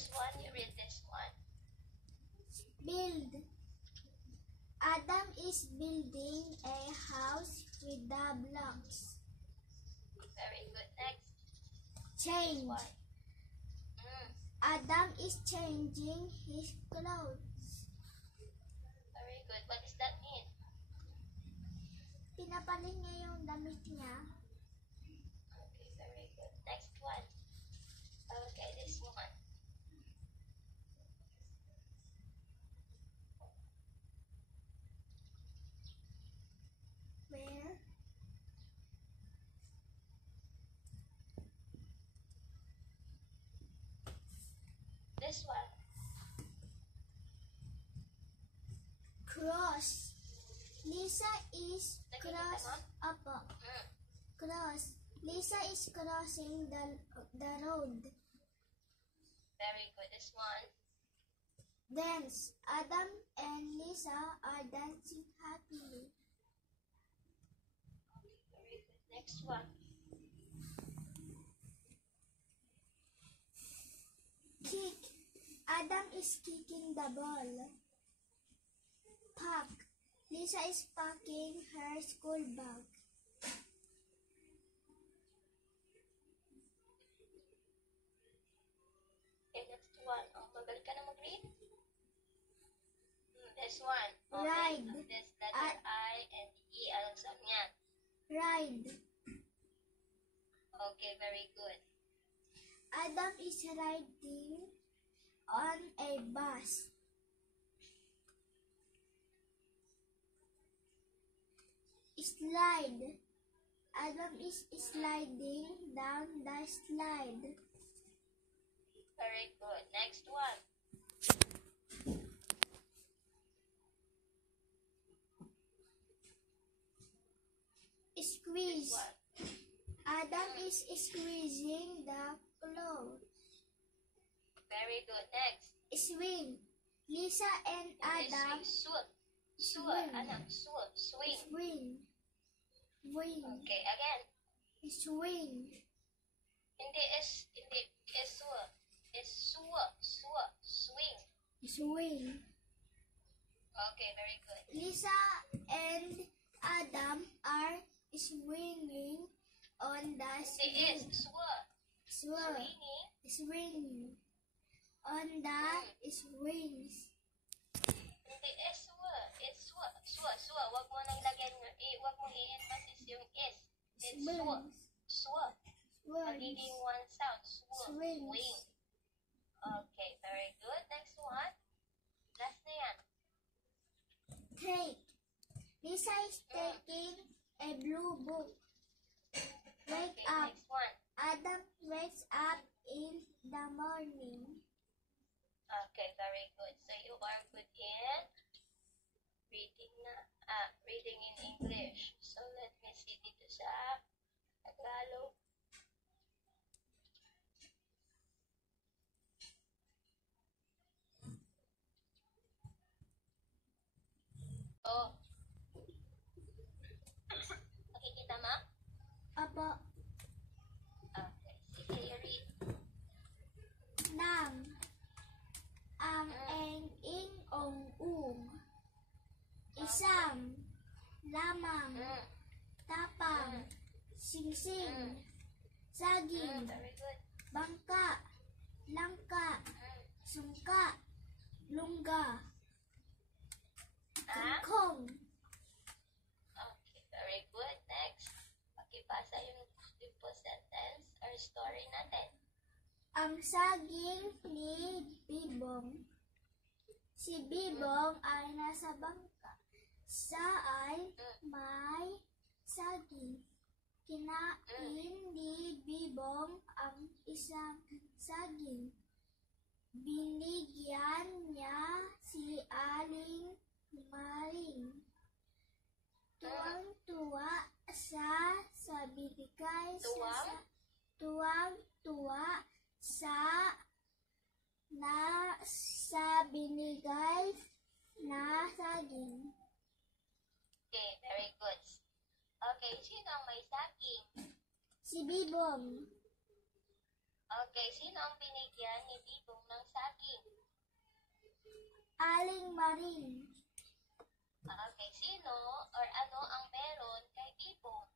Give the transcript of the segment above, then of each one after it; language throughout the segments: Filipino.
first one, you read this one. Build. Adam is building a house with the blocks. Very good. Next. Change. One. Adam is changing his clothes. Very good. What does that mean? Pinapalit niya yung damit niya. Okay, very good. Next one. Okay, this one. Where? This one. Cross. Lisa is Nakikita mo? cross. Lisa is crossing the road. Very good. This one. Dance. Adam and Lisa are dancing happily. Okay, very good. Next one. Kick. Adam is kicking the ball. Pack. Lisa is packing her school bag. Okay, next one. Oh, magaling ka na mag-read? This one. Okay. Ride. This letter I and E. Anong sound niya? Ride. Okay, very good. Adam is riding on a bus. Slide. Adam is sliding down the slide. Very good. Next one. Squeeze. This one. Adam is squeezing the clothes. Very good. Next. Swing. Lisa and Adam Swing. Swing. Anak, swing. swing. Wing. Okay, again. Swing. Hindi is swing. Swing. Okay, very good. Lisa and Adam are swinging on the Hindi is swing. swinging. Swinging on the swings. Hindi is it's Wag mo nang lagyan yung wag mo i-emphasis yung is. It's Magiging one sound. Swings. Swing. Okay, very good. Next one. Last na yan. Take. Lisa is taking a blue book. Wake Okay, up. next one. Adam wakes up in the morning. Okay, very good. So you are good in reading in English. So let me see dito sa Tagalog. Oh. Nakikita mo? Apo. Okay, sige, read. Nam. Ang, eng, ing, ong, ung. Isang. Lamang. Tapang. Singsing. Saging. Very good. Bangka. Langka. Sungka. Lungga. Kangkong. Okay, very good. Next. Pakibasa yung simple sentence or story natin. Ang saging ni Bibong. Si Bibong ay nasa bangka. Saan may saging. Kinain ni Bibong ang isang saging. Binigyan niya si Aling Maring. Tuwang-tuwa sa binigay tuwang-tuwa sa binigay na saging. Okay, very good. Okay, sino ang may saging? Si Bibong. Okay, sino ang binigyan ni Bibong ng saging? Aling Maring. Okay, sino or ano ang meron kay Bibong?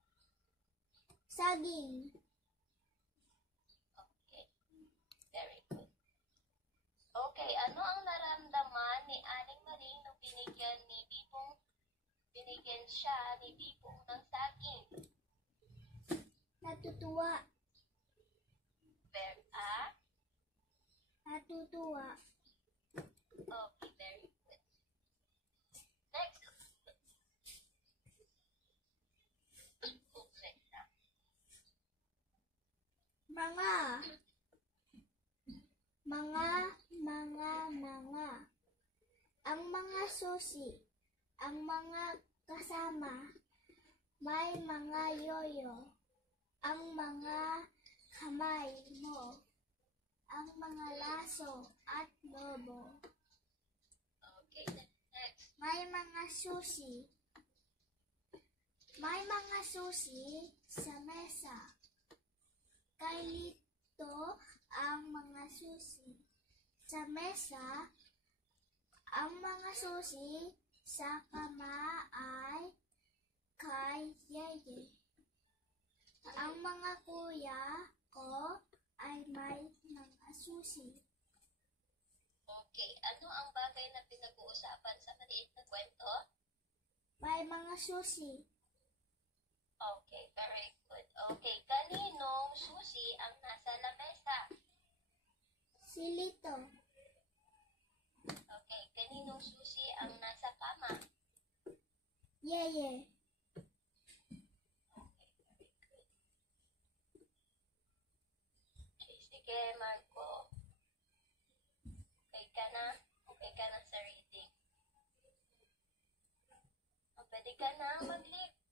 Saging. Okay, very good. Okay, ano ang naramdaman ni Aling Maring nung binigyan siya ni Bibong ng saging? Natutuwa. Verb. Natutuwa. Okay, very good. Next. Mga. Ang mga susi, ang mga kasama, may mga yoyo, ang mga kamay mo, ang mga laso at lobo. Okay, next. May mga susi sa mesa. Kay Lito ang mga susi sa mesa. Ang mga susi sa kama ay kay Yeye. Ang mga kuya ko ay may mga susi. Okay, ano ang bagay na pinag-uusapan sa maliit na kwento? May mga susi. Okay, very good. Okay, kaninong susi ang nasa lamesa? Si Lito. Okay, kaninong susi ang nasa kama? Yeye. Okay, very good. Okay, sige, Marco. Okay ka na? Okay ka na sa reading? Pwede ka na mag-leave.